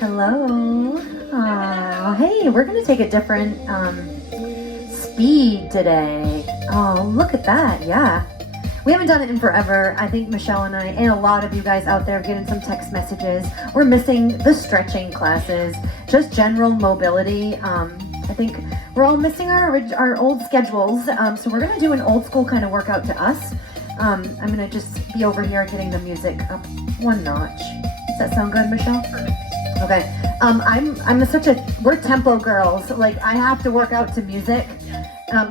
Hello. Hey, we're gonna take a different speed today. Oh, look at that. Yeah. We haven't done it in forever. I think Michelle and I, and a lot of you guys out there, getting some text messages. We're missing the stretching classes, just general mobility. I think we're all missing our old schedules. So we're gonna do an old school kind of workout to us. I'm gonna just be over here getting the music up one notch. Does that sound good, Michelle? Okay. We're tempo girls. Like, I have to work out to music.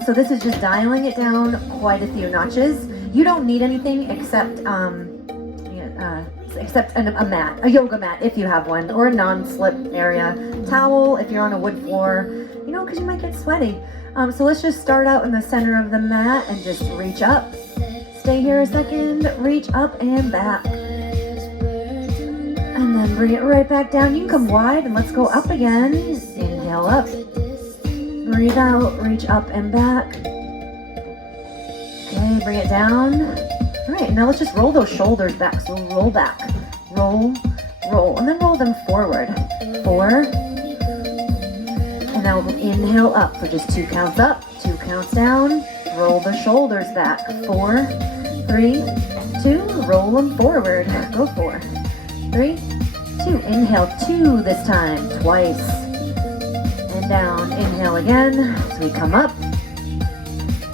So this is just dialing it down quite a few notches. You don't need anything except a mat, a yoga mat if you have one, or a non-slip area, towel if you're on a wood floor, because you might get sweaty. So let's just start out in the center of the mat and just reach up. Stay here a second, reach up and back. And then bring it right back down. You can come wide and let's go up again. Inhale up. Breathe out, reach up and back. Okay, bring it down. All right, now let's just roll those shoulders back. So roll back, roll, roll, and then roll them forward. 4. And now inhale up for just 2 counts up, 2 counts down. Roll the shoulders back. 4, 3, 2, roll them forward. Go 4, 3, 2. Inhale 2 this time, twice. And down, inhale again, so we come up.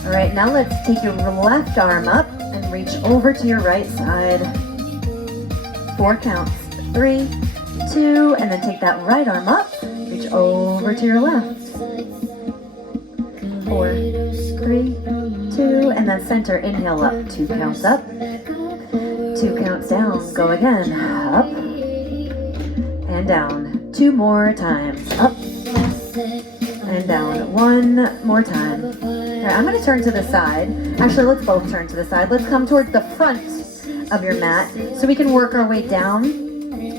All right, now let's take your left arm up and reach over to your right side. 4 counts, 3, 2, and then take that right arm up, reach over to your left. 4, 3, 2, and then center, inhale up, 2 counts up, 2 counts down, go again, up, and down, 2 more times, up, and down, 1 more time. All right, I'm gonna turn to the side. Actually, let's both turn to the side. Let's come towards the front of your mat so we can work our way down.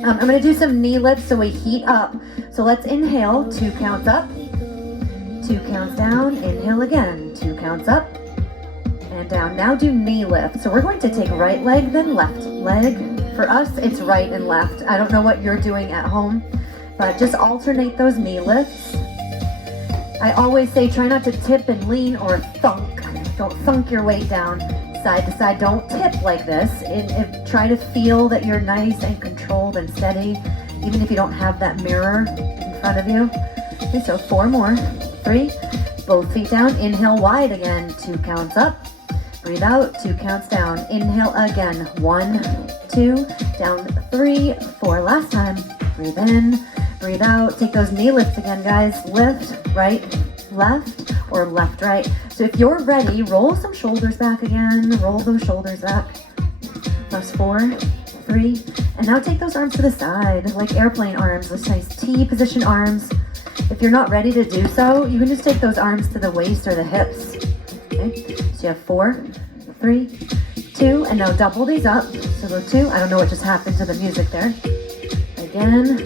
I'm gonna do some knee lifts so we heat up. So let's inhale, 2 counts up, 2 counts down, inhale again, 2 counts up, and down. Now do knee lift. So we're going to take right leg, then left leg. For us, it's right and left. I don't know what you're doing at home, but just alternate those knee lifts. I always say try not to tip and lean or thunk. Don't thunk your weight down side to side. Don't tip like this. Try to feel that you're nice and controlled and steady, even if you don't have that mirror in front of you. Okay, so 4 more. 3, both feet down. Inhale wide again. 2 counts up. Breathe out. 2 counts down. Inhale again. 1, 2, down 3, 4. Last time. Breathe in. Breathe out. Take those knee lifts again, guys. Lift, right, left, or left, right. So if you're ready, roll some shoulders back again. Roll those shoulders back. Plus 4, 3, and now take those arms to the side, like airplane arms, those nice T position arms. If you're not ready to do so, you can just take those arms to the waist or the hips. Okay, so you have 4, 3, 2, and now double these up. So go 2. I don't know what just happened to the music there. Again.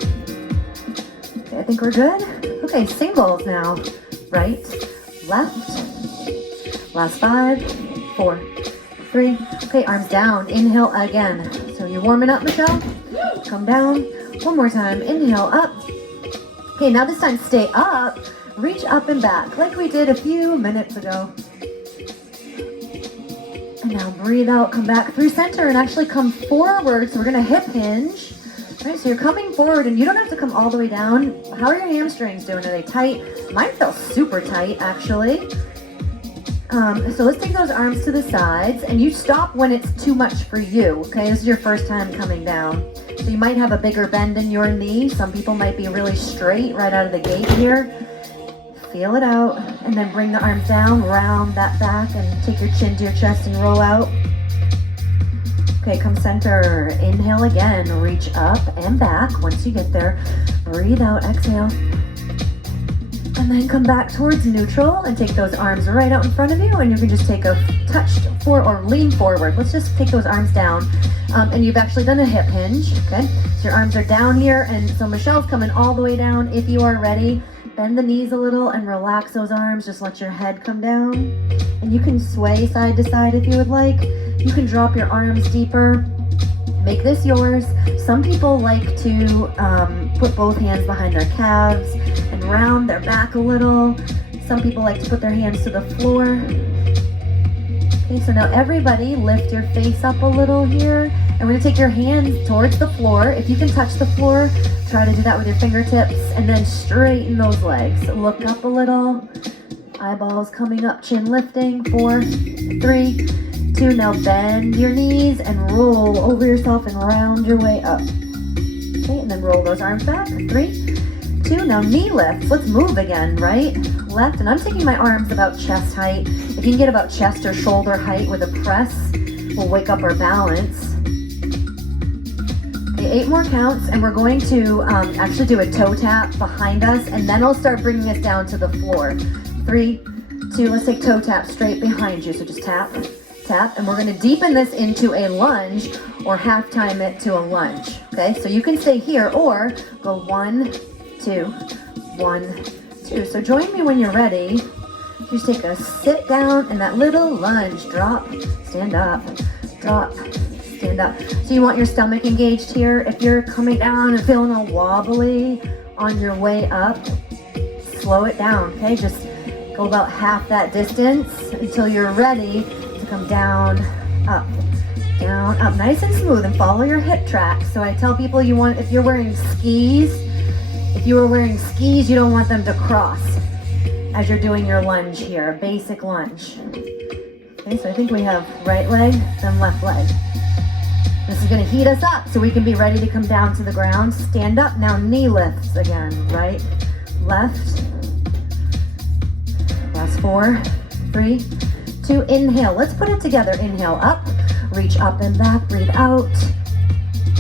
Okay, I think we're good. Okay, singles now. Right, left. Last 5, 4, 3. Okay, arms down. Inhale again. So you're warming up, Michelle. Come down. 1 more time. Inhale up. Okay, now this time stay up. Reach up and back like we did a few minutes ago. And now breathe out. Come back through center and actually come forward. So we're going to hip hinge. All right, so you're coming forward and you don't have to come all the way down. How are your hamstrings doing? Are they tight? Mine feel super tight, actually. So let's take those arms to the sides and you stop when it's too much for you, okay? This is your first time coming down. So you might have a bigger bend in your knee. Some people might be really straight right out of the gate here. Feel it out and then bring the arms down, round that back and take your chin to your chest and roll out. Okay, come center. Inhale again, reach up and back. Once you get there, breathe out, exhale. And then come back towards neutral and take those arms right out in front of you and you can just take a touch or lean forward. Let's just take those arms down. And you've actually done a hip hinge, okay? So your arms are down here and so Michelle's coming all the way down. If you are ready, bend the knees a little and relax those arms. Just let your head come down. And you can sway side to side if you would like. You can drop your arms deeper Make this yours. Some people like to put both hands behind their calves and round their back a little. Some people like to put their hands to the floor. Okay, so now everybody lift your face up a little here. And we're gonna take your hands towards the floor. If you can touch the floor, try to do that with your fingertips, and then straighten those legs. Look up a little. Eyeballs coming up, chin lifting. 4, 3, 2. Now bend your knees and roll over yourself and round your way up. Okay, and then roll those arms back. 3, 2. Now knee lifts. Let's move again. Right, left, and I'm taking my arms about chest height. If you can get about chest or shoulder height with a press, we'll wake up our balance. Okay, 8 more counts, and we're going to actually do a toe tap behind us, and then I'll start bringing us down to the floor. 3, 2, let's take toe tap straight behind you. So just tap, tap, and we're gonna deepen this into a lunge or half time it to a lunge. Okay, so you can stay here or go 1, 2, 1, 2. So join me when you're ready. Just take a sit down and that little lunge. Drop, stand up, drop, stand up. So you want your stomach engaged here. If you're coming down and feeling all wobbly on your way up, slow it down, okay? Just go about half that distance until you're ready to come down, up, nice and smooth, and follow your hip track. So I tell people if you're wearing skis, if you were wearing skis, you don't want them to cross as you're doing your lunge here, a basic lunge. Okay, so I think we have right leg, then left leg. This is gonna heat us up so we can be ready to come down to the ground. Stand up, now knee lifts again, right, left. Last 4, 3, 2, inhale. Let's put it together. Inhale up, reach up and back, breathe out,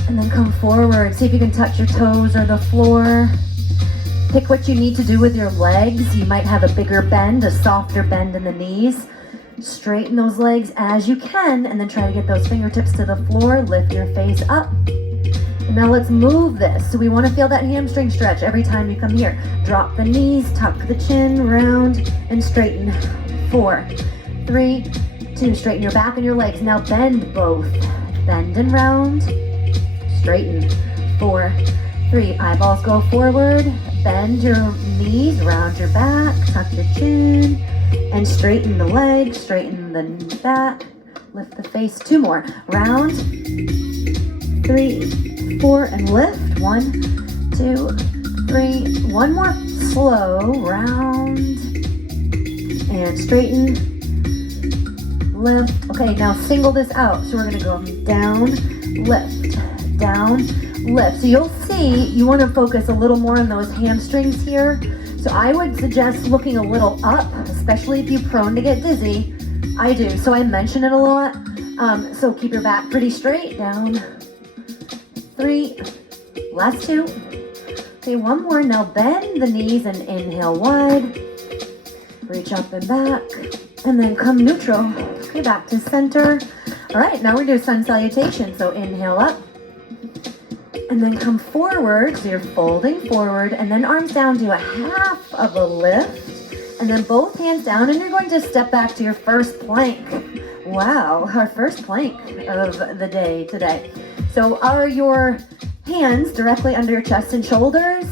and then come forward. See if you can touch your toes or the floor. Pick what you need to do with your legs. You might have a bigger bend, a softer bend in the knees. Straighten those legs as you can, and then try to get those fingertips to the floor. Lift your face up. And now let's move this. So we want to feel that hamstring stretch every time you come here. Drop the knees, tuck the chin, round, and straighten. 4, 3, 2. Straighten your back and your legs. Now bend both. Bend and round. Straighten. 4, 3. Eyeballs go forward. Bend your knees, round your back, tuck your chin, and straighten the legs, straighten the back, lift the face. 2 more. Round, 3, 4, and lift. 1, 2, 3. 1 more. Slow, round, and straighten, lift. Okay, now single this out. So we're gonna go down, lift, down, lift. So you'll see you want to focus a little more on those hamstrings here. So I would suggest looking a little up, especially if you're prone to get dizzy. I do, so I mention it a lot. So keep your back pretty straight. Down, 3, last 2. Okay, 1 more. Now bend the knees and inhale wide. Reach up and back, and then come neutral. Okay, back to center. All right, now we're doing sun salutation. So inhale up, and then come forward. So you're folding forward, and then arms down, do a half of a lift, and then both hands down, and you're going to step back to your first plank. Wow, our first plank of the day today. So are your hands directly under your chest and shoulders?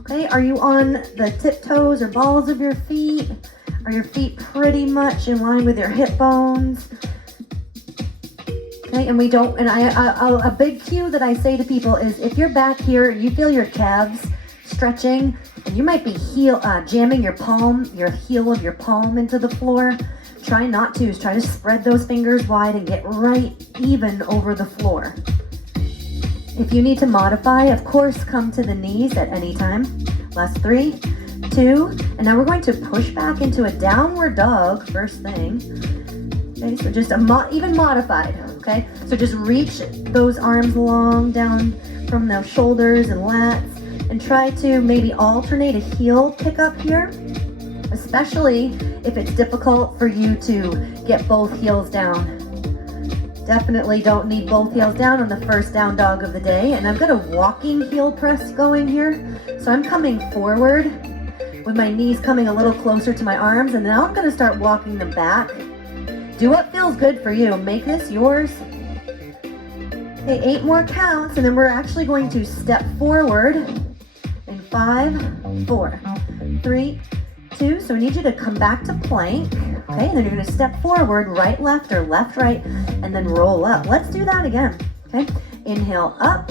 Okay, are you on the tiptoes or balls of your feet? Are your feet pretty much in line with your hip bones? Okay, and we don't, and a big cue that I say to people is if you're back here and you feel your calves stretching, and you might be jamming your heel of your palm into the floor, try not to. Try to spread those fingers wide and get right even over the floor. If you need to modify, of course, come to the knees at any time. Last 3, 2, and now we're going to push back into a downward dog first thing. Okay, so just even modified, okay? So just reach those arms long down from the shoulders and lats, and try to maybe alternate a heel pickup here, especially if it's difficult for you to get both heels down. Definitely don't need both heels down on the first down dog of the day. And I've got a walking heel press going here. So I'm coming forward with my knees coming a little closer to my arms, and now I'm gonna start walking them back. Do what feels good for you. Make this yours. Okay, 8 more counts, and then we're actually going to step forward in 5, 4, 3, 2. So we need you to come back to plank. Okay, and then you're going to step forward, right, left, or left, right, and then roll up. Let's do that again. Okay, inhale up.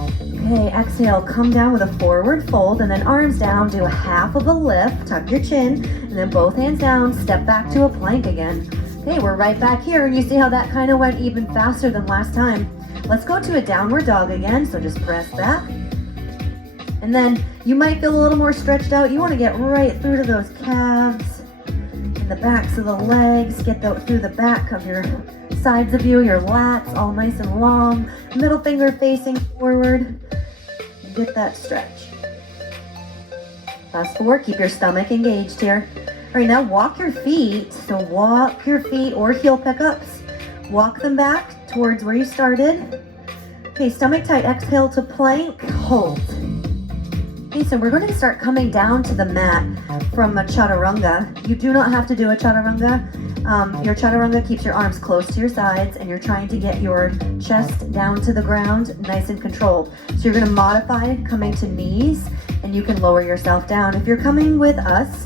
Okay, exhale, come down with a forward fold, and then arms down, do a half of a lift, tuck your chin, and then both hands down, step back to a plank again. Okay, we're right back here, and you see how that kind of went even faster than last time. Let's go to a downward dog again, so just press back. And then you might feel a little more stretched out. You want to get right through to those calves and the backs of the legs, get through the back of your sides of you, your lats, all nice and long, middle finger facing forward. Get that stretch. Last 4, keep your stomach engaged here. All right, now walk your feet. So walk your feet or heel pickups. Walk them back towards where you started. Okay, stomach tight, exhale to plank, hold. Okay, so we're going to start coming down to the mat from a chaturanga. You do not have to do a chaturanga. Your chaturanga keeps your arms close to your sides and you're trying to get your chest down to the ground, nice and controlled. So you're going to modify coming to knees and you can lower yourself down. If you're coming with us,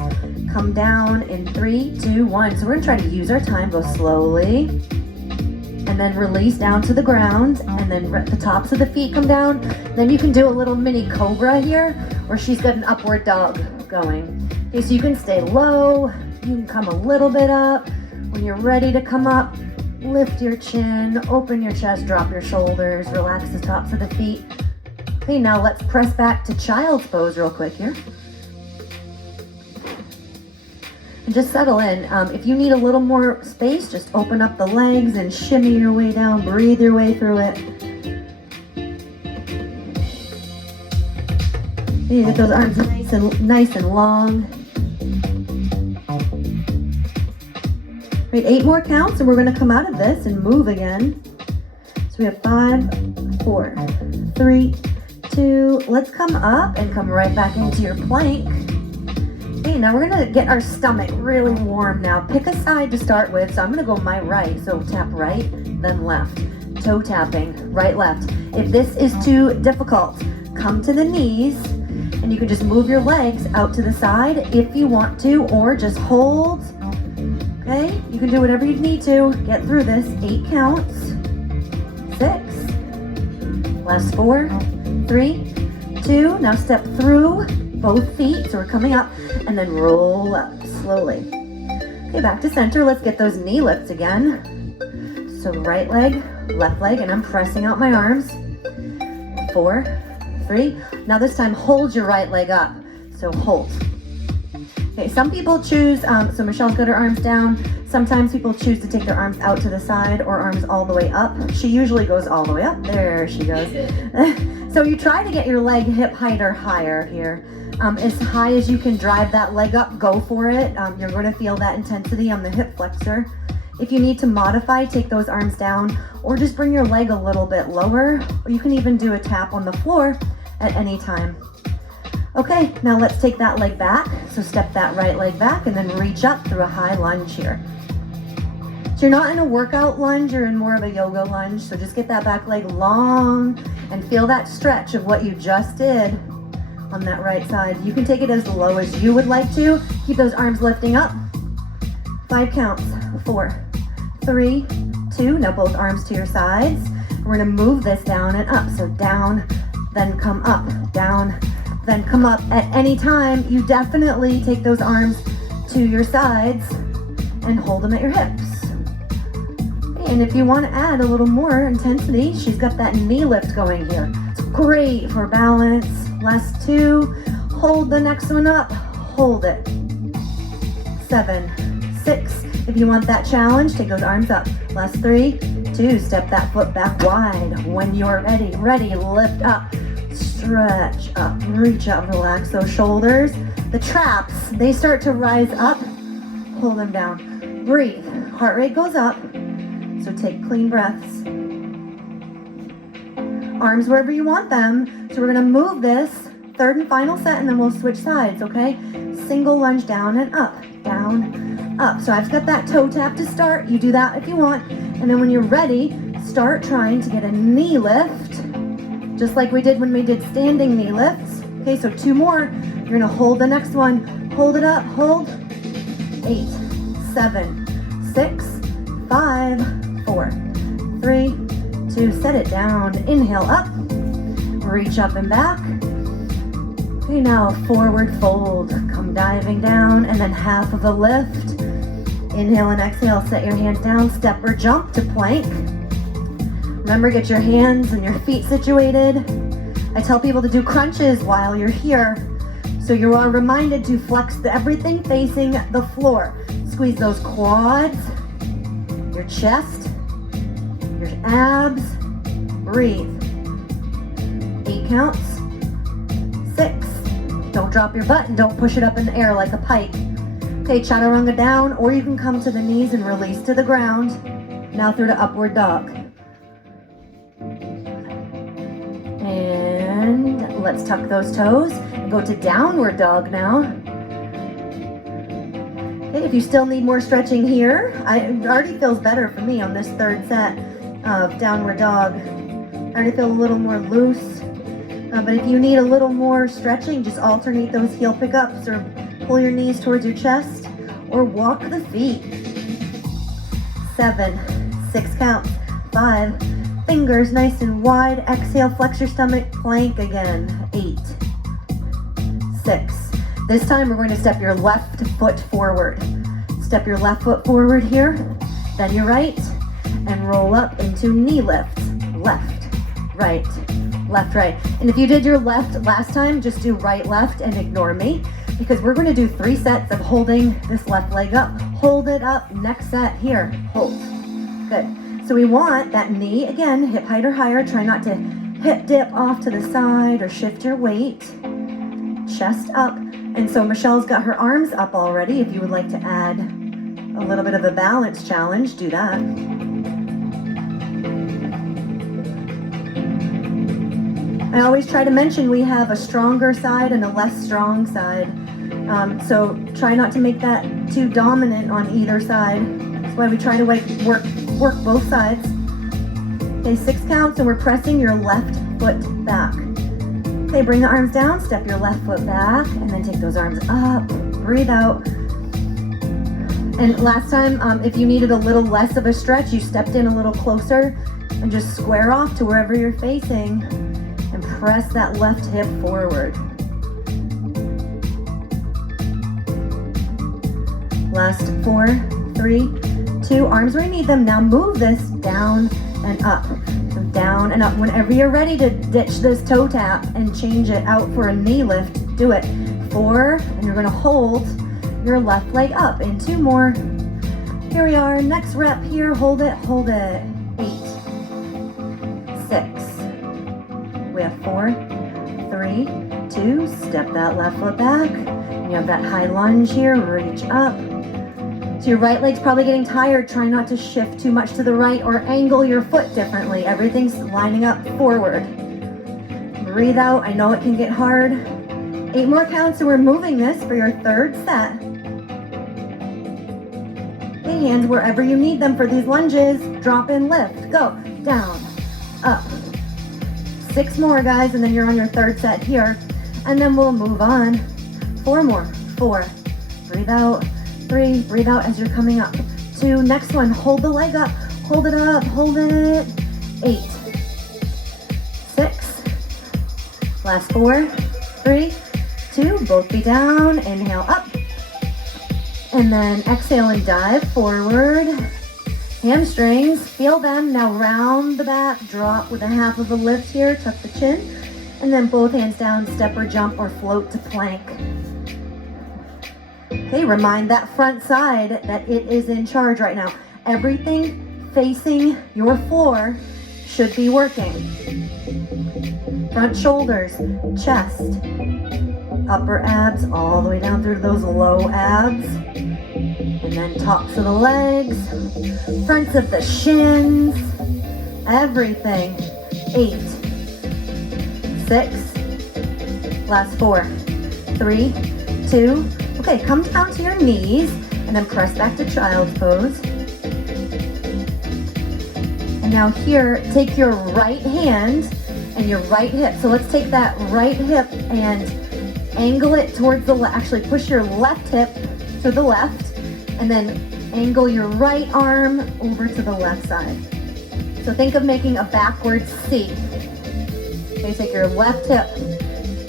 come down in 3, 2, 1. So we're going to try to use our time, go slowly, and then release down to the ground, and then the tops of the feet come down. Then you can do a little mini cobra here, where she's got an upward dog going. Okay, so you can stay low, you can come a little bit up. When you're ready to come up, lift your chin, open your chest, drop your shoulders, relax the tops of the feet. Okay, now let's press back to child's pose real quick here. And just settle in. If you need a little more space, just open up the legs and shimmy your way down, breathe your way through it. You get those arms nice and long. Right, 8 more counts and we're going to come out of this and move again. So we have 5, 4, 3, 2. Let's come up and come right back into your plank. Okay, now we're going to get our stomach really warm now. Pick a side to start with. So I'm going to go my right. So tap right, then left. Toe tapping, right, left. If this is too difficult, come to the knees and you can just move your legs out to the side if you want to, or just hold. Okay, you can do whatever you need to. Get through this. 8 counts. 6. Last 4, 3, 2. Now step through both feet. So we're coming up and then roll up slowly. Okay, back to center. Let's get those knee lifts again. So right leg, left leg, and I'm pressing out my arms. 4, 3. Now this time hold your right leg up. So hold. Okay, some people choose, so Michelle's got her arms down. Sometimes people choose to take their arms out to the side or arms all the way up. She usually goes all the way up. There she goes. So you try to get your leg hip height or higher here. As high as you can drive that leg up, go for it. You're going to feel that intensity on the hip flexor. If you need to modify, take those arms down or just bring your leg a little bit lower, or you can even do a tap on the floor at any time. Okay, now let's take that leg back. So step that right leg back and then reach up through a high lunge here. So you're not in a workout lunge, you're in more of a yoga lunge. So just get that back leg long and feel that stretch of what you just did on that right side. You can take it as low as you would like to. Keep those arms lifting up. 5 counts. 4, 3, 2. Now both arms to your sides. We're gonna move this down and up. So down, then come up, down, then come up. At any time, you definitely take those arms to your sides and hold them at your hips. And if you want to add a little more intensity, she's got that knee lift going here. It's great for balance. Last 2, hold the next one up, hold it. 7, 6. If you want that challenge, take those arms up. Last 3, 2, step that foot back wide. When you're ready, lift up. Stretch up, reach up, relax those shoulders. The traps, they start to rise up. Pull them down. Breathe. Heart rate goes up. So take clean breaths. Arms wherever you want them. So we're going to move this third and final set and then we'll switch sides, okay? Single lunge down and up, down, up. So I've got that toe tap to start. You do that if you want. And then when you're ready, start trying to get a knee lift, just like we did when we did standing knee lifts. Okay, so 2 more. You're gonna hold the next one. Hold it up, hold. 8, 7, 6, 5, 4, 3, 2, set it down. Inhale up, reach up and back. Okay, now forward fold. Come diving down, and then half of a lift. Inhale and exhale, set your hands down, step or jump to plank. Remember, get your hands and your feet situated. I tell people to do crunches while you're here. So you are reminded to flex everything facing the floor. Squeeze those quads, your chest, your abs. Breathe. 8 counts. 6. Don't drop your butt and don't push it up in the air like a pike. Okay, chaturanga down, or you can come to the knees and release to the ground. Now through to upward dog. And let's tuck those toes and go to downward dog now. Okay, if you still need more stretching here, it already feels better for me on this 3rd set of downward dog. I already feel a little more loose. But if you need a little more stretching, just alternate those heel pickups or pull your knees towards your chest or walk the feet. 7, 6 counts, 5, fingers nice and wide. Exhale, flex your stomach, plank again. 8, 6. This time we're going to step your left foot forward. Step your left foot forward here, then your right, and roll up into knee lifts. Left, right, left, right. And if you did your left last time, just do right, left, and ignore me, because we're going to do 3 sets of holding this left leg up. Hold it up. Next set here. Hold. Good. So we want that knee, again, hip height or higher. Try not to hip dip off to the side or shift your weight. Chest up. And so Michelle's got her arms up already. If you would like to add a little bit of a balance challenge, do that. I always try to mention we have a stronger side and a less strong side. So try not to make that too dominant on either side. That's why we try to work both sides. Okay, 6 counts, and we're pressing your left foot back. Okay, bring the arms down, step your left foot back, and then take those arms up. Breathe out. And last time, if you needed a little less of a stretch, you stepped in a little closer and just square off to wherever you're facing. And press that left hip forward. Last 4, 3, 2, arms where you need them. Now move this down and up. So down and up. Whenever you're ready to ditch this toe tap and change it out for a knee lift, do it. 4, and you're gonna hold your left leg up. And 2 more. Here we are, next rep here, hold it, 8, 6. We have 4, 3, 2, step that left foot back. You have that high lunge here, reach up. So your right leg's probably getting tired. Try not to shift too much to the right or angle your foot differently. Everything's lining up forward. Breathe out, I know it can get hard. 8 more counts, and we're moving this for your 3rd set. Okay, hands wherever you need them for these lunges. Drop in, lift, go, down, up. 6 more, guys, and then you're on your 3rd set here. And then we'll move on. 4 more. 4. Breathe out. 3. Breathe out as you're coming up. 2. Next one. Hold the leg up. Hold it up. Hold it. 8. 6. Last 4. 3. 2. Both be down. Inhale up. And then exhale and dive forward. Hamstrings, feel them. Now round the back, drop with a half of a lift here, tuck the chin, and then both hands down, step or jump or float to plank. Okay, remind that front side that it is in charge right now. Everything facing your floor should be working. Front shoulders, chest, upper abs, all the way down through those low abs. And then tops of the legs, fronts of the shins, everything. 8, 6, last 4, 3, 2. Okay, come down to your knees and then press back to child's pose. And And now here, take your right hand and your right hip. So let's take that right hip and angle it towards the left. Actually, push your left hip to the left and then angle your right arm over to the left side. So think of making a backwards C. Okay, take your left hip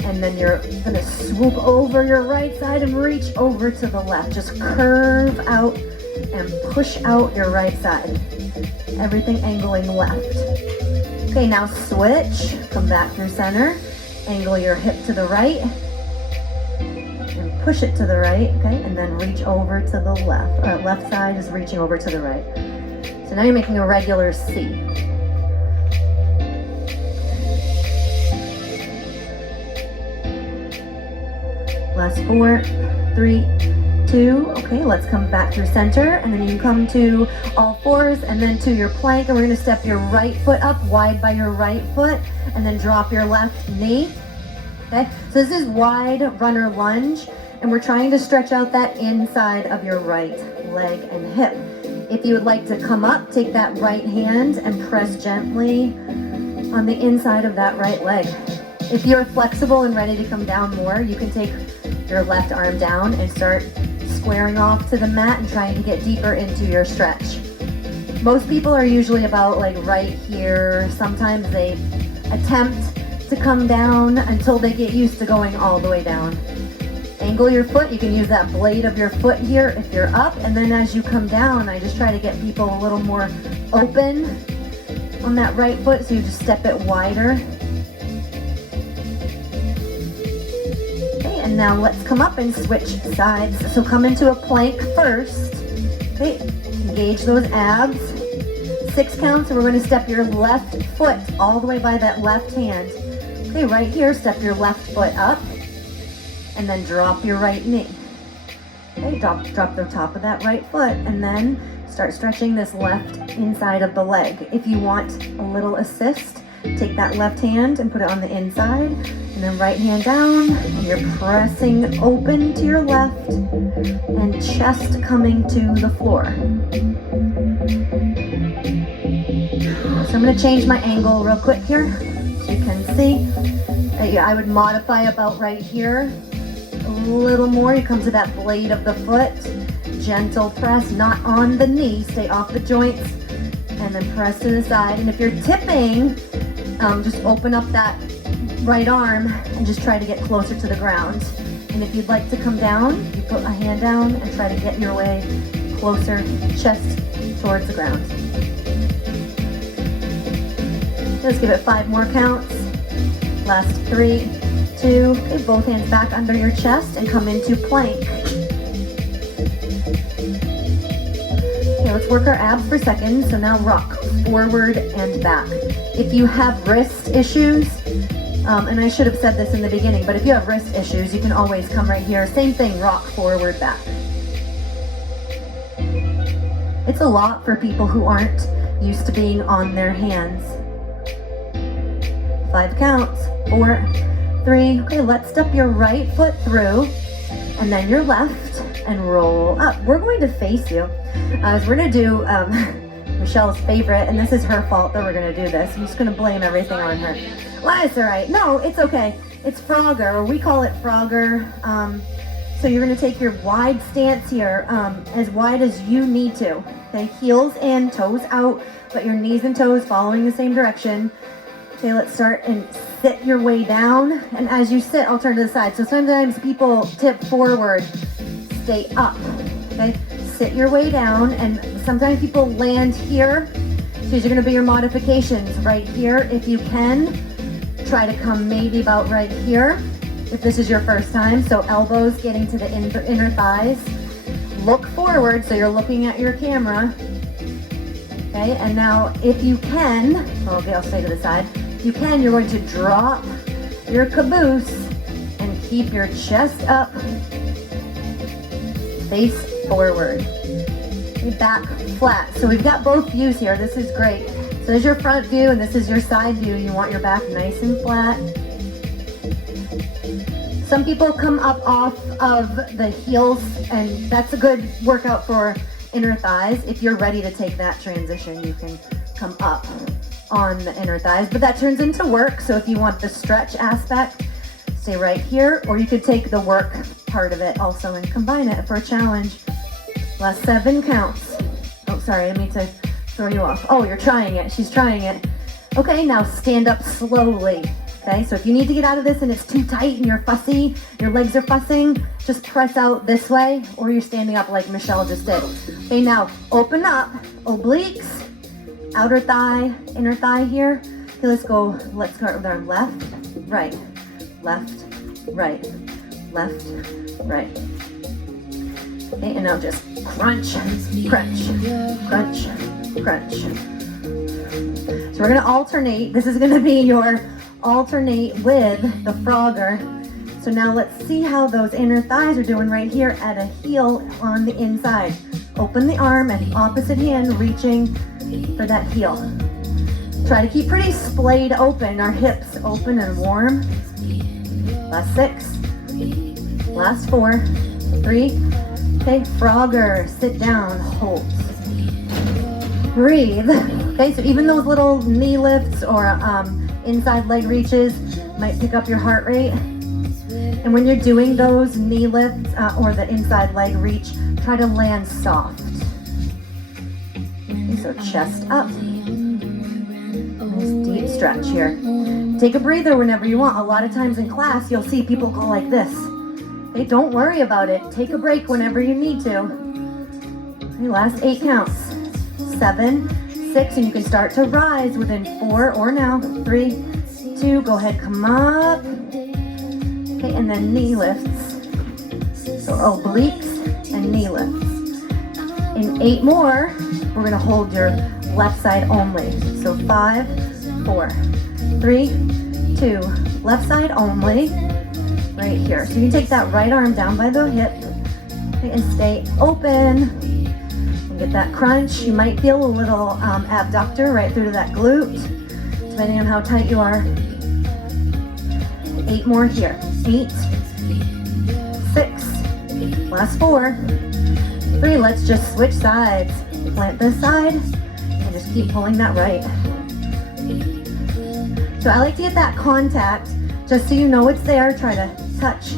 and then you're gonna swoop over your right side and reach over to the left. Just curve out and push out your right side. Everything angling left. Okay, now switch, come back through center, angle your hip to the right, and push it to the right, okay, and then reach over to the left. Left side is reaching over to the right. So now you're making a regular C. Last 4, 3, 2. Okay, let's come back through center, and then you come to all fours and then to your plank, and we're going to step your right foot up wide by your right foot and then drop your left knee. Okay, so this is wide runner lunge, and we're trying to stretch out that inside of your right leg and hip. If you would like to come up, take that right hand and press gently on the inside of that right leg. If you're flexible and ready to come down more, you can take your left arm down and start squaring off to the mat and trying to get deeper into your stretch. Most people are usually about like right here. Sometimes they attempt to come down until they get used to going all the way down. Angle your foot. You can use that blade of your foot here if you're up, and then as you come down, I just try to get people a little more open on that right foot, so you just step it wider. And now let's come up and switch sides. So come into a plank first. Okay, engage those abs. 6 counts, and we're going to step your left foot all the way by that left hand. Okay, right here, step your left foot up, and then drop your right knee. Okay, drop the top of that right foot, and then start stretching this left inside of the leg. If you want a little assist, take that left hand and put it on the inside, and then right hand down, and you're pressing open to your left, and chest coming to the floor. So I'm going to change my angle real quick here, so you can see. I would modify about right here a little more. You come to that blade of the foot, gentle press, not on the knee, stay off the joints, and then press to the side. And if you're tipping, just open up that right arm and just try to get closer to the ground. And if you'd like to come down, you put a hand down and try to get your way closer, chest towards the ground. Let's give it 5 more counts. Last 3, 2, okay, both hands back under your chest and come into plank. Okay, let's work our abs for a second. So now rock forward and back. If you have wrist issues, and I should have said this in the beginning, but if you have wrist issues, you can always come right here. Same thing, rock forward, back. It's a lot for people who aren't used to being on their hands. 5 counts, 4, 3. Okay, let's step your right foot through, and then your left, and roll up. We're going to face you. So we're going to do Michelle's favorite, and this is her fault that we're going to do this. I'm just going to blame everything on her. Well, it's all right. No, it's okay. It's Frogger, or we call it Frogger. So you're going to take your wide stance here, as wide as you need to. Okay, heels in, toes out, but your knees and toes following the same direction. Okay, let's start and sit your way down. And as you sit, I'll turn to the side. So sometimes people tip forward, stay up. Okay, sit your way down, and sometimes people land here. So these are going to be your modifications right here. If you can, try to come maybe about right here if this is your first time. So elbows getting to the inner thighs. Look forward, so you're looking at your camera. Okay, and now if you can, okay, I'll stay to the side. If you can, you're going to drop your caboose and keep your chest up, face forward. Okay, back flat. So we've got both views here. This is great. So there's your front view, and this is your side view. You want your back nice and flat. Some people come up off of the heels, and that's a good workout for inner thighs. If you're ready to take that transition, you can come up on the inner thighs, but that turns into work. So if you want the stretch aspect, stay right here, or you could take the work part of it also and combine it for a challenge. Last 7 counts. Oh, sorry, I mean to throw you off. Oh, you're trying it. She's trying it. Okay, now stand up slowly. Okay, so if you need to get out of this and it's too tight and you're fussy, your legs are fussing, just press out this way, or you're standing up like Michelle just did. Okay, now open up, obliques, outer thigh, inner thigh here. Okay, let's start with our left, right, left, right, left, right. Okay, and now just crunch, crunch, crunch, crunch. So we're gonna alternate. This is gonna be your alternate with the Frogger. So now let's see how those inner thighs are doing right here at a heel on the inside. Open the arm and the opposite hand reaching for that heel. Try to keep pretty splayed open, our hips open and warm. Last 6, last 4, 3. Okay, Frogger, sit down, hold. Breathe. Okay, so even those little knee lifts or inside leg reaches might pick up your heart rate. And when you're doing those knee lifts or the inside leg reach, try to land soft. Okay, so chest up. Nice deep stretch here. Take a breather whenever you want. A lot of times in class, you'll see people go like this. Okay, don't worry about it. Take a break whenever you need to. Okay, last 8 counts. 7, 6, and you can start to rise within 4 or now 3, 2, go ahead, come up. Okay, and then knee lifts. So obliques and knee lifts. In 8 more, we're gonna hold your left side only. So 5, 4, 3, 2, left side only, right here. So you can take that right arm down by the hip, okay, and stay open. Get that crunch. You might feel a little abductor right through to that glute, depending on how tight you are. 8 more here. 8, 6, last 4, 3. Let's just switch sides. Plant this side and just keep pulling that right. So I like to get that contact just so you know it's there. Try to touch,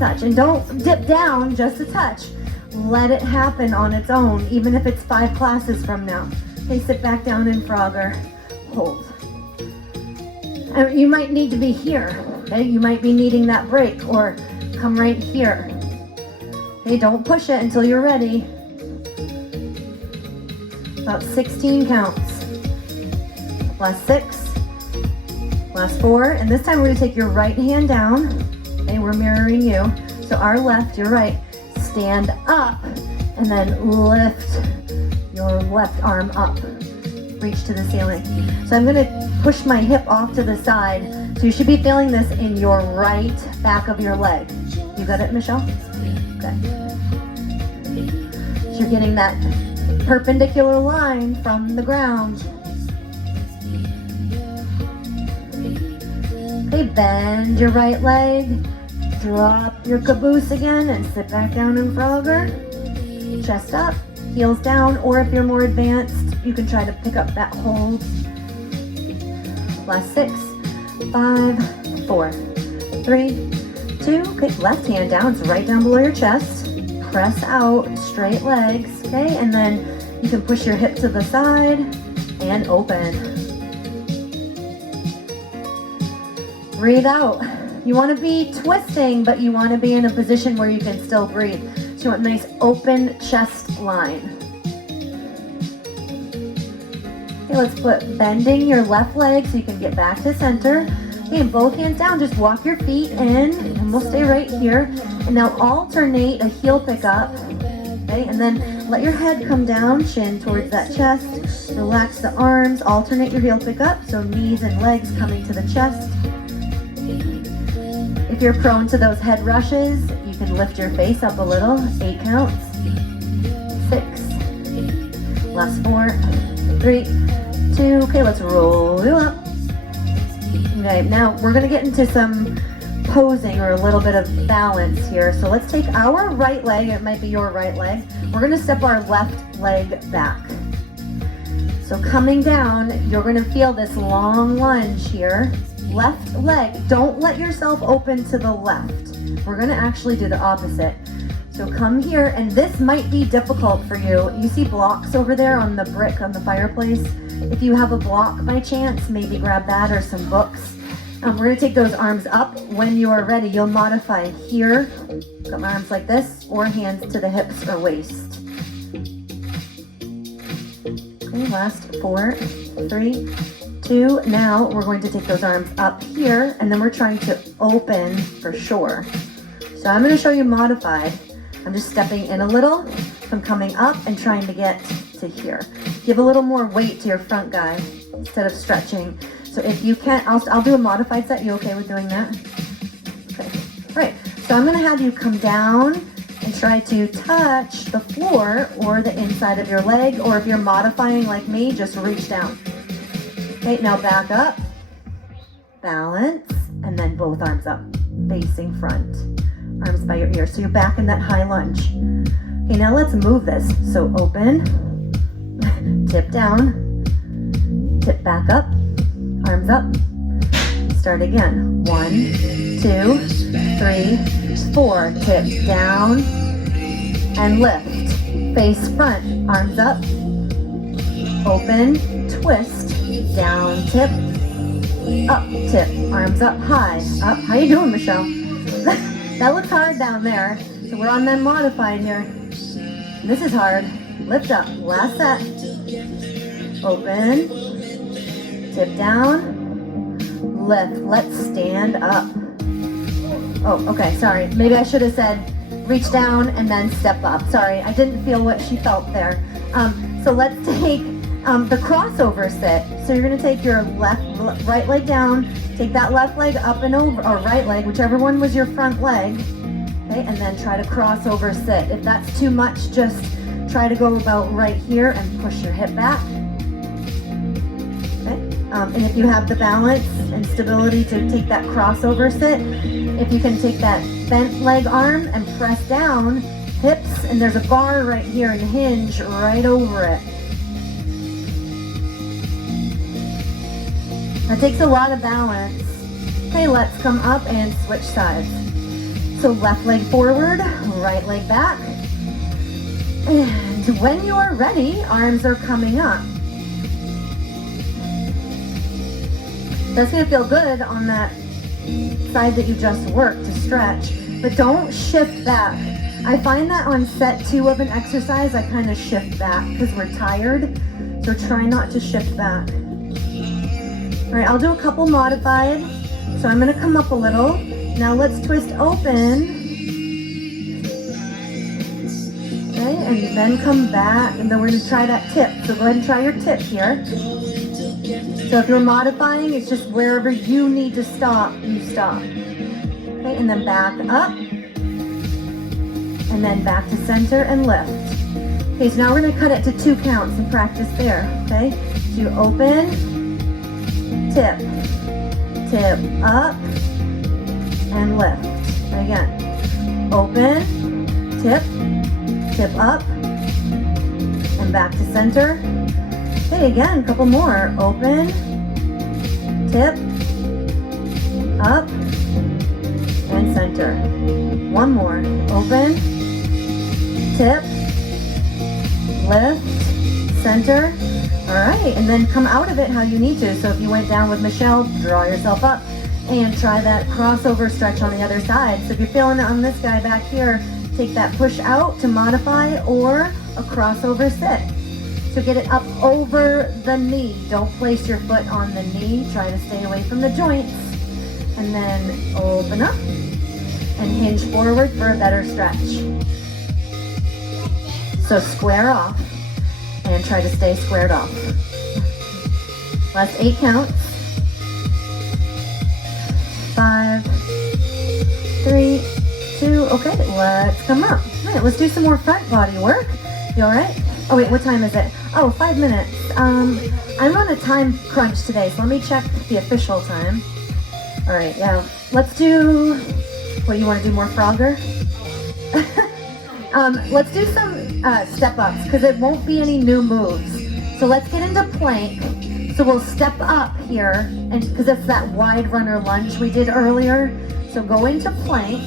touch, and don't dip down just a touch. Let it happen on its own, even if it's 5 classes from now. Okay, sit back down in Frogger, hold. And you might need to be here, okay? You might be needing that break, or come right here. Okay, don't push it until you're ready. About 16 counts. Last 6, last 4, and this time we're gonna take your right hand down. Okay, we're mirroring you. So our left, your right. Stand up and then lift your left arm up. Reach to the ceiling. So I'm going to push my hip off to the side. So you should be feeling this in your right back of your leg. You got it, Michelle? Okay. So you're getting that perpendicular line from the ground. Okay, bend your right leg. Drop your caboose again and sit back down in Frogger. Chest up, heels down, or if you're more advanced, you can try to pick up that hold. Last 6, 5, 4, 3, 2. Okay, left hand down, it's right down below your chest. Press out, straight legs, okay? And then you can push your hip to the side and open. Breathe out. You want to be twisting, but you want to be in a position where you can still breathe. So you want a nice open chest line. Okay, let's put bending your left leg so you can get back to center. Okay, and both hands down, just walk your feet in, and we'll stay right here. And now alternate a heel pickup. Okay, and then let your head come down, chin towards that chest. Relax the arms, alternate your heel pickup, so knees and legs coming to the chest. If you're prone to those head rushes, you can lift your face up a little. 8 counts. 6. Last 4, 3, 2. Okay, let's roll you up. Okay, now we're gonna get into some posing or a little bit of balance here. So let's take our right leg, it might be your right leg. We're gonna step our left leg back. So coming down, you're gonna feel this long lunge here. Left leg, don't let yourself open to the left. We're gonna actually do the opposite. So come here, and this might be difficult for you. You see blocks over there on the brick on the fireplace? If you have a block by chance, maybe grab that or some books. We're gonna take those arms up. When you are ready, you'll modify here. Got my arms like this, or hands to the hips or waist. Okay, last 4, 3, 2. Now we're going to take those arms up here, and then we're trying to open for shore. So I'm gonna show you modified. I'm just stepping in a little. I'm coming up and trying to get to here. Give a little more weight to your front guy instead of stretching. So if you can't, I'll do a modified set. You okay with doing that? Okay, right. So I'm gonna have you come down and try to touch the floor or the inside of your leg, or if you're modifying like me, just reach down. Okay, now back up, balance, and then both arms up, facing front. Arms by your ear, so you're back in that high lunge. Okay, now let's move this. So open, tip down, tip back up, arms up. Start again. 1, 2, 3, 4. Tip down and lift. Face front, arms up. Open, twist, down, tip, up, tip, arms up, high, up. How you doing, Michelle? That looks hard down there. So we're on that modified here. This is hard. Lift up, last set. Open, tip down, lift. Let's stand up. Oh, okay, sorry. Maybe I should have said reach down and then step up. Sorry, I didn't feel what she felt there. So let's take the crossover sit. So you're gonna take your right leg down, take that left leg up and over, or right leg, whichever one was your front leg, okay, and then try to crossover sit. If that's too much, just try to go about right here and push your hip back. Okay, and if you have the balance and stability to take that crossover sit, if you can take that bent leg arm and press down, hips, and there's a bar right here and hinge right over it. That takes a lot of balance. Okay, let's come up and switch sides. So left leg forward, right leg back. And when you are ready, arms are coming up. That's gonna feel good on that side that you just worked to stretch, but don't shift back. I find that on set 2 of an exercise, I kind of shift back because we're tired. So try not to shift back. All right, I'll do a couple modified. So I'm gonna come up a little. Now let's twist open. Okay, and then come back, and then we're gonna try that tip. So go ahead and try your tip here. So if you're modifying, it's just wherever you need to stop, you stop. Okay, and then back up. And then back to center and lift. Okay, so now we're gonna cut it to 2 counts and practice there, okay? So you open, tip, tip up, and lift. Again, open, tip, tip up, and back to center. Okay, again, a couple more. Open, tip, up, and center. One more. Open, tip, lift, center. All right, and then come out of it how you need to. So if you went down with Michelle, draw yourself up and try that crossover stretch on the other side. So if you're feeling it on this guy back here, take that push out to modify, or a crossover sit. So get it up over the knee. Don't place your foot on the knee. Try to stay away from the joints. And then open up and hinge forward for a better stretch. So square off and try to stay squared off. Last 8 counts. 5, 3, 2, okay, let's come up. All right, let's do some more front body work. You all right? Oh wait, what time is it? Oh, 5 minutes. I'm on a time crunch today, so let me check the official time. All right, yeah, let's do, what, you want to do more Frogger? Let's do some step ups, because it won't be any new moves. So let's get into plank. So we'll step up here, and because it's that wide runner lunge we did earlier. So go into plank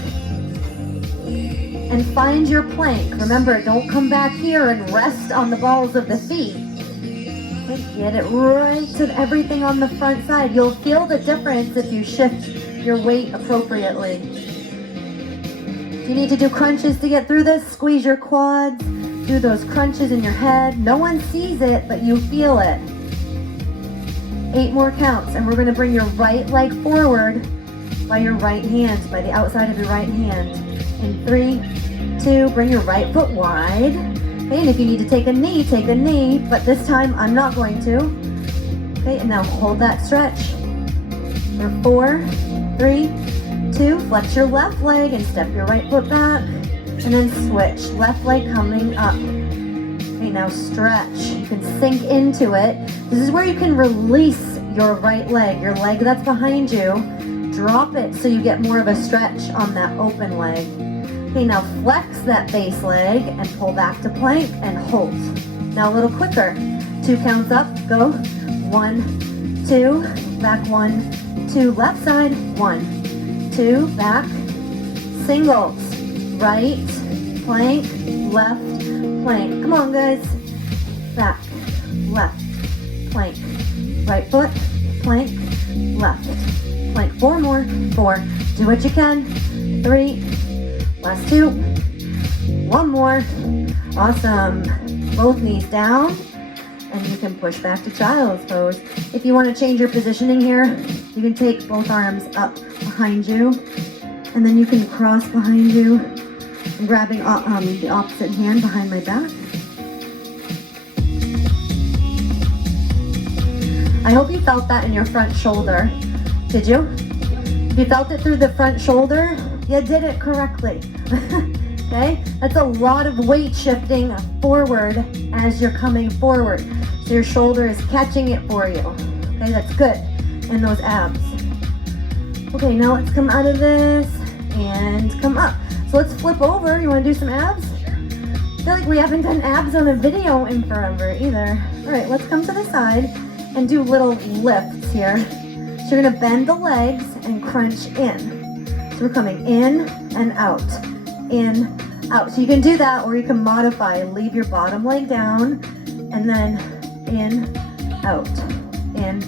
and find your plank. Remember, don't come back here and rest on the balls of the feet. Get it right to everything on the front side. You'll feel the difference if you shift your weight appropriately. If you need to do crunches to get through this, squeeze your quads, do those crunches in your head. No one sees it, but you feel it. 8 more counts, and we're gonna bring your right leg forward by your right hand, by the outside of your right hand. In 3, 2, bring your right foot wide. Okay, and if you need to take a knee, but this time I'm not going to. Okay, and now hold that stretch. For 4, 3, 2, flex your left leg and step your right foot back. And then switch, left leg coming up. Okay, now stretch. You can sink into it. This is where you can release your right leg, your leg that's behind you. Drop it so you get more of a stretch on that open leg. Okay, now flex that base leg and pull back to plank and hold. Now a little quicker. 2 counts up, go. 1, 2, back 1, 2, left side, 1, 2, back, singles, right, plank, left, plank. Come on guys. Back, left, plank, right foot, plank, left, plank. 4 more, 4, do what you can, 3, last 2, 1 more, awesome. Both knees down, and you can push back to child's pose. If you want to change your positioning here, you can take both arms up behind you, and then you can cross behind you, and grabbing the opposite hand behind my back. I hope you felt that in your front shoulder. Did you? If you felt it through the front shoulder, you did it correctly. Okay? That's a lot of weight shifting forward as you're coming forward. So your shoulder is catching it for you. Okay, that's good. And those abs. Okay, now let's come out of this and come up. So let's flip over. You want to do some abs? Sure. I feel like we haven't done abs on a video in forever either. All right, let's come to the side and do little lifts here. So you're gonna bend the legs and crunch in. So we're coming in and out, in, out. So you can do that, or you can modify, leave your bottom leg down, and then in, out, in,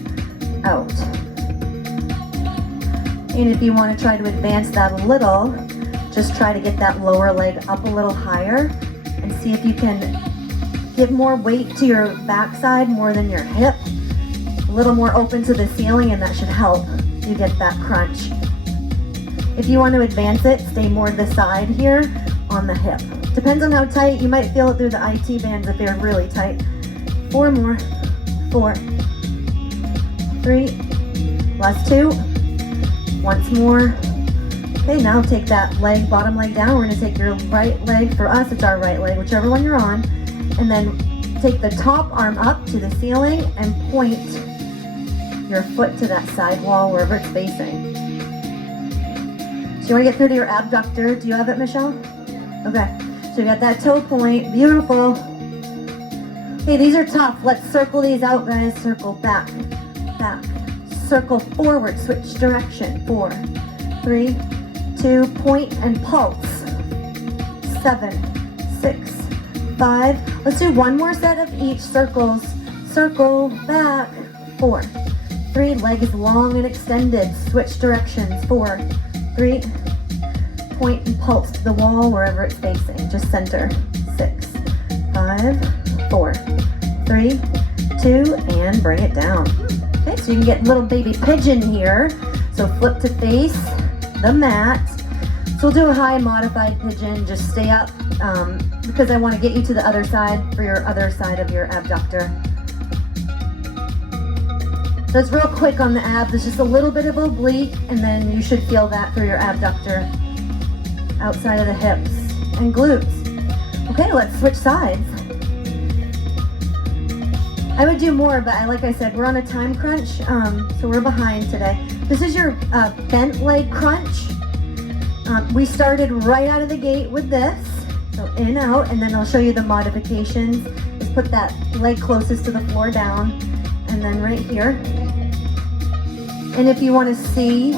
out. And if you wanna try to advance that a little, just try to get that lower leg up a little higher and see if you can give more weight to your backside more than your hip. A little more open to the ceiling, and that should help you get that crunch. If you want to advance it, stay more to the side here on the hip. Depends on how tight. You might feel it through the IT bands if they're really tight. 4 more. 4, 3, last 2. Once more. Okay, now take that leg, bottom leg down. We're gonna take your right leg, for us it's our right leg, whichever one you're on, and then take the top arm up to the ceiling and point your foot to that side wall wherever it's facing. So you wanna get through to your abductor. Do you have it, Michelle? Okay, so you got that toe point, beautiful. Okay, these are tough. Let's circle these out, guys. Circle back, back, circle forward, switch direction. 4, 3, 2, point and pulse. 7, 6, 5. Let's do 1 more set of each circles. Circle back. 4, 3, leg is long and extended. Switch directions. 4, 3, point and pulse to the wall wherever it's facing. Just center. 6, 5, 4, 3, 2, and bring it down. Okay, so you can get little baby pigeon here. So flip to face the mat. So we'll do a high modified pigeon. Just stay up because I want to get you to the other side for your other side of your abductor. So it's real quick on the abs. It's just a little bit of oblique, and then you should feel that through your abductor outside of the hips and glutes. Okay, let's switch sides. I would do more, but like I said, we're on a time crunch, so we're behind today. This is your bent leg crunch. We started right out of the gate with this, so in, out, and then I'll show you the modifications. Is put that leg closest to the floor down, and then right here. And if you want to see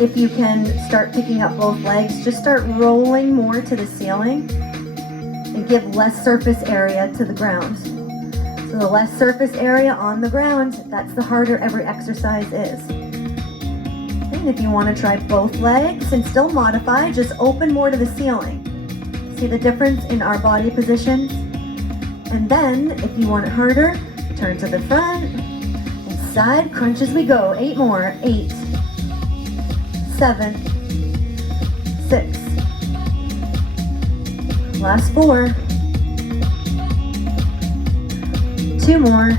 if you can start picking up both legs, just start rolling more to the ceiling and give less surface area to the ground. So the less surface area on the ground, that's the harder every exercise is. And if you want to try both legs and still modify, just open more to the ceiling. See the difference in our body positions? And then, if you want it harder, turn to the front and side crunch as we go. 8 more. 8, 7, 6. Last 4. 2 more.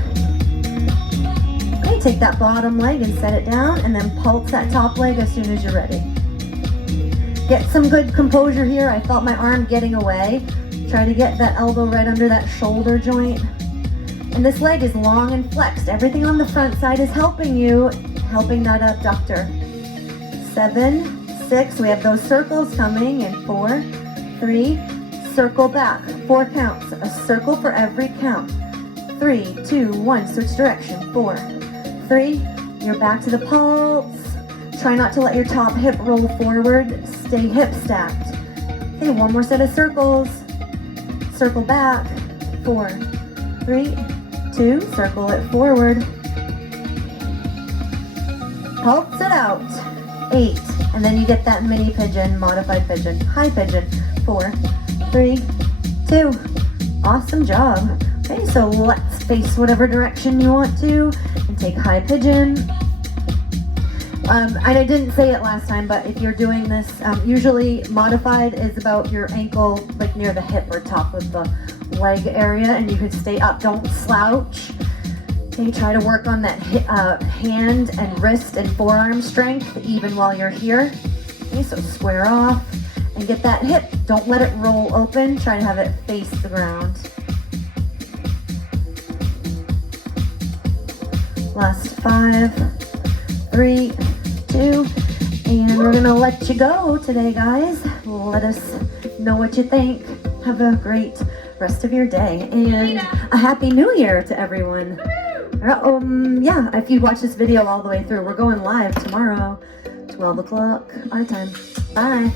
Okay, take that bottom leg and set it down, and then pulse that top leg as soon as you're ready. Get some good composure here. I felt my arm getting away. Try to get that elbow right under that shoulder joint. And this leg is long and flexed. Everything on the front side is helping you, helping that abductor. 7, 6, we have those circles coming in 4, 3, circle back, 4 counts, a circle for every count. 3, 2, 1, switch direction, 4, 3, you're back to the pulse. Try not to let your top hip roll forward, stay hip stacked. Okay, 1 more set of circles. Circle back, 4, 3, 2, circle it forward. Pulse it out, 8, and then you get that mini pigeon, modified pigeon, high pigeon, 4, 3, 2, awesome job. Okay, so let's face whatever direction you want to, and take high pigeon. I didn't say it last time, but if you're doing this, usually modified is about your ankle, like near the hip or top of the leg area, and you can stay up, don't slouch. Okay, try to work on that hand and wrist and forearm strength even while you're here. Okay, so square off and get that hip, don't let it roll open, try to have it face the ground. Last 5, 3, 2, and we're gonna let you go today, guys. Let us know what you think. Have a great rest of your day, and a happy new year to everyone. Yeah, if you watch this video all the way through, we're going live tomorrow, 12 o'clock our time. Bye.